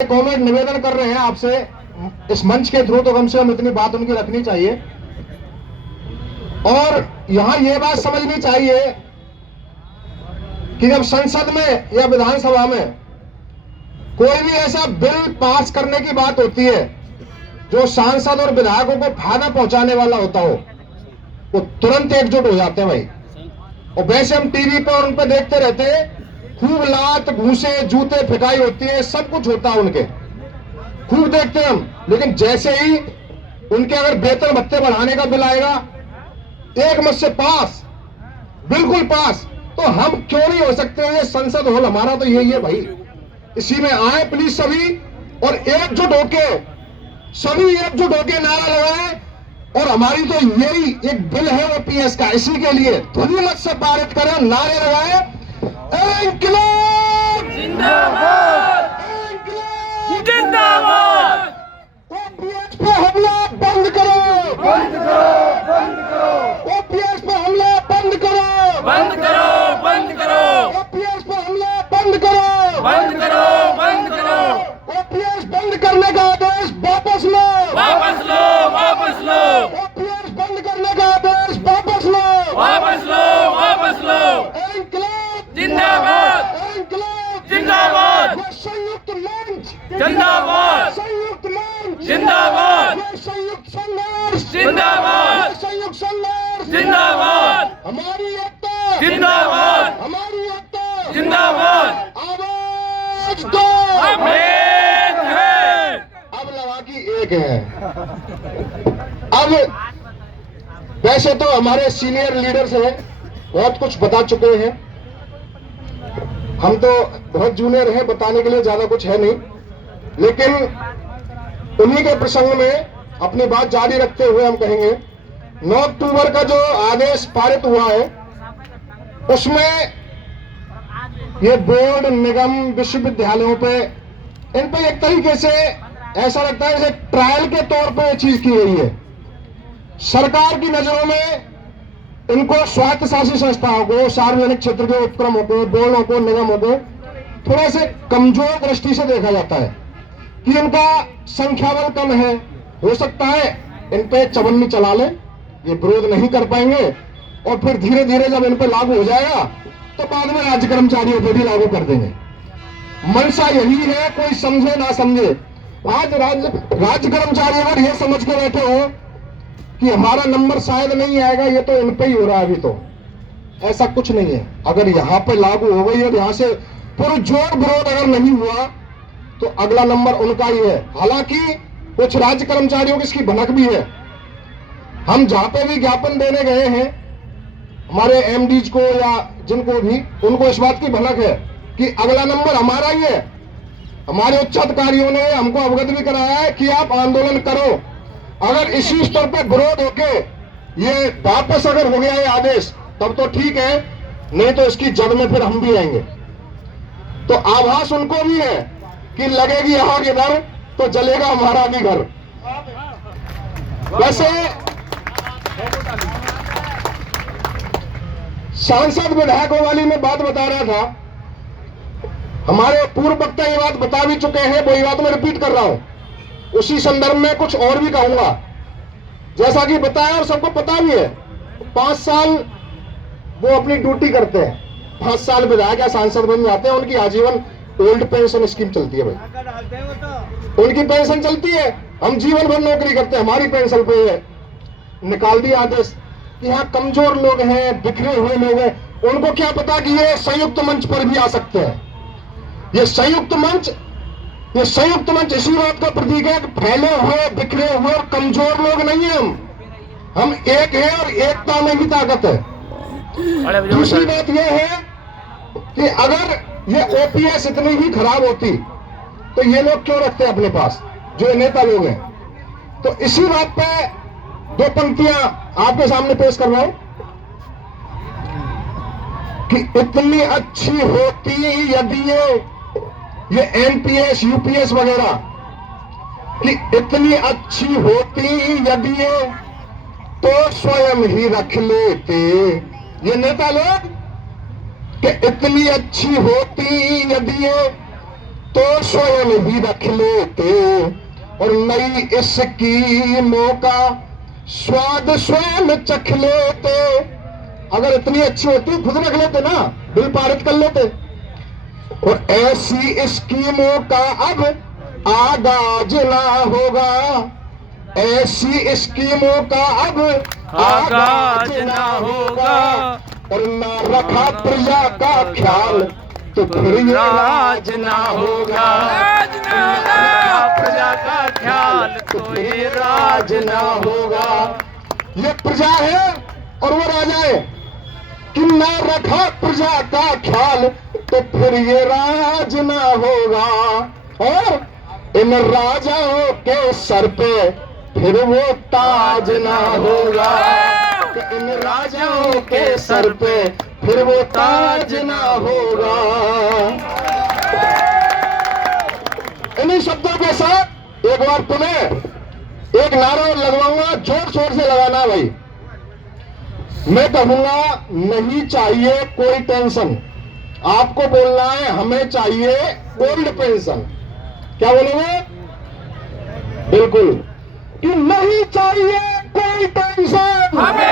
कॉमेड निवेदन कर रहे हैं आपसे इस मंच के थ्रू, तो कम से कम इतनी बात उनकी रखनी चाहिए। और यहां यह बात समझनी चाहिए कि जब संसद में या विधानसभा में कोई भी ऐसा बिल पास करने की बात होती है जो सांसद और विधायकों को फायदा पहुंचाने वाला होता हो, वो तुरंत एकजुट हो जाते हैं भाई। और वैसे हम टीवी पर और उन पर देखते रहते हैं, खूब लात घूसे जूते फेंकाई होती है, सब कुछ होता है उनके, खूब देखते हैं हम। लेकिन जैसे ही उनके अगर वेतन भत्ते बढ़ाने का बिल आएगा, एक मत से पास, बिल्कुल पास, तो हम क्यों नहीं हो सकते हैं? ये संसद हॉल हमारा तो यही है भाई, इसी में आए प्लीज सभी, और एकजुट होके सभी एकजुट होके नारा लगाएं। और हमारी तो यही एक बिल है ओपीएस का, इसी के लिए ध्वनि मत से पारित करें, नारे लगाएं, इंकलाब जिंदाबाद, जिंदाबाद। ओपीएस पे हमला बंद करो, बंद करो, बंद करो, ओपीएस पे हमला बंद करो, बंद करो, बंद करो, ओपीएस पे हमला बंद करो, बंद करो, बंद करो, ओपीएस बंद करने का आदेश वापस लो, वापस लो, वापस लो, ओपीएस बंद करने का आदेश वापस लो, वापस लो, वापस लो। इंकलाब जिंदाबाद, इंकलाब जिंदाबाद, ये संयुक्त मंच, जिंदाबाद, संयुक्त मंच, जिंदाबाद, ये संयुक्त संघर्ष, जिंदाबाद, ये संयुक्त संघर्ष, जिंदाबाद, हमारी एकता, जिंदाबाद, हमारी एकता, जिंदाबाद। आवाज दो, हम एक हैं। अब लगा कि एक है। अब वैसे तो हमारे सीनियर लीडर्स हैं, बहुत कुछ बता चुके हैं, हम तो बहुत जूनियर हैं, बताने के लिए ज्यादा कुछ है नहीं। लेकिन उन्हीं के प्रसंग में अपनी बात जारी रखते हुए हम कहेंगे, 9 अक्टूबर का जो आदेश पारित हुआ है उसमें ये बोर्ड, निगम, विश्वविद्यालयों पे, इन पे एक तरीके से ऐसा लगता है जैसे ट्रायल के तौर पे ये चीज की गई है। सरकार की नजरों में इनको स्वायत्त शासी संस्थाओं को, सार्वजनिक क्षेत्र के उपक्रमों को, बोर्डों को, निगमों को थोड़ा से कमजोर दृष्टि से देखा जाता है कि इनका संख्याबल कम है, हो सकता है इन पे चवन्नी चला ले, ये विरोध नहीं कर पाएंगे, और फिर धीरे धीरे जब इन पे लागू हो जाएगा तो बाद में राज्य कर्मचारियों पे भी लागू कर देंगे। मंशा यही है, कोई समझे ना समझे। आज राज्य कर्मचारी अगर ये समझ के बैठे हो कि हमारा नंबर शायद नहीं आएगा, ये तो इन पे ही हो रहा है अभी, तो ऐसा कुछ नहीं है। अगर यहाँ पे लागू हो गई और यहाँ से पुरजोर विरोध अगर नहीं हुआ तो अगला नंबर उनका ही है। हालांकि कुछ राज्य कर्मचारियों की इसकी भनक भी है। हम जहां पे भी ज्ञापन देने गए हैं, हमारे एमडीज को या जिनको भी, उनको इस बात की भनक है कि अगला नंबर हमारा ही है। हमारे उच्च अधिकारियों ने हमको अवगत भी कराया है कि आप आंदोलन करो, अगर इसी स्तर पर विरोध होके ये वापस अगर हो गया ये आदेश तब तो ठीक है, नहीं तो इसकी जड़ में फिर हम भी आएंगे। तो आभास उनको भी है कि लगेगी यहां की दर तो जलेगा हमारा भी घर। वैसे सांसद विधायकों वाली में बात बता रहा था, हमारे पूर्व वक्ता ये बात बता भी चुके हैं, वही बात मैं रिपीट कर रहा हूं। उसी संदर्भ में कुछ और भी कहूंगा। जैसा कि बताया और सबको पता भी है, 5 साल वो अपनी ड्यूटी करते हैं, 5 साल विधायक या सांसद बन जाते हैं, उनकी आजीवन ओल्ड पेंशन स्कीम चलती है भाई, उनकी पेंशन चलती है। हम जीवन भर नौकरी करते हैं, हमारी पेंशन पे निकाल दिया आदेश कि यहाँ कमजोर लोग हैं, बिखरे हुए लोग हैं, उनको क्या पता कि ये संयुक्त मंच पर भी आ सकते हैं। ये संयुक्त मंच इसी बात का प्रतीक है कि फैले हुए, बिखरे हुए और कमजोर लोग नहीं हैं हम एक हैं और एकता में ही ताकत है। दूसरी बात यह है कि अगर ये ओपीएस इतनी ही खराब होती तो ये लोग क्यों रखते हैं अपने पास, जो नेता लोग हैं। तो इसी बात पे 2 पंक्तियां आपके सामने पेश कर रहा हूं कि इतनी अच्छी होती यदि ये एमपीएस, यूपीएस वगैरह कि इतनी अच्छी होती यदि तो स्वयं ही रख लेते ये नेता लोग, कि इतनी अच्छी होती यदि तो स्वयं भी रख लेते और नई स्कीमों का स्वाद स्वयं चख लेते। अगर इतनी अच्छी होती खुद रख लेते ना, बिल पारित कर लेते। और ऐसी स्कीमों का अब आगाज ना होगा, ऐसी स्कीमों का अब आगाज ना होगा। और ना रखा प्रजा का ख्याल तो फिर ये राज ना होगा। राज ना होगा। प्रजा का ख्याल तो ये राज ना होगा। ये प्रजा है और वो राजा है कि ना रखा प्रजा का ख्याल तो फिर ये राज ना होगा। और इन राजाओं के सर पे फिर वो ताज ना होगा, कि इन राजाओं के सर पे फिर वो ताज ना होगा। इन्हीं शब्दों के साथ एक बार तुम्हें एक नारा और लगवाऊंगा, जोर शोर से लगाना भाई। मैं कहूंगा नहीं चाहिए कोई टेंशन, आपको बोलना है हमें चाहिए ओल्ड पेंशन। क्या बोलोगे? बिल्कुल कि नहीं चाहिए कोई टेंशन, हमें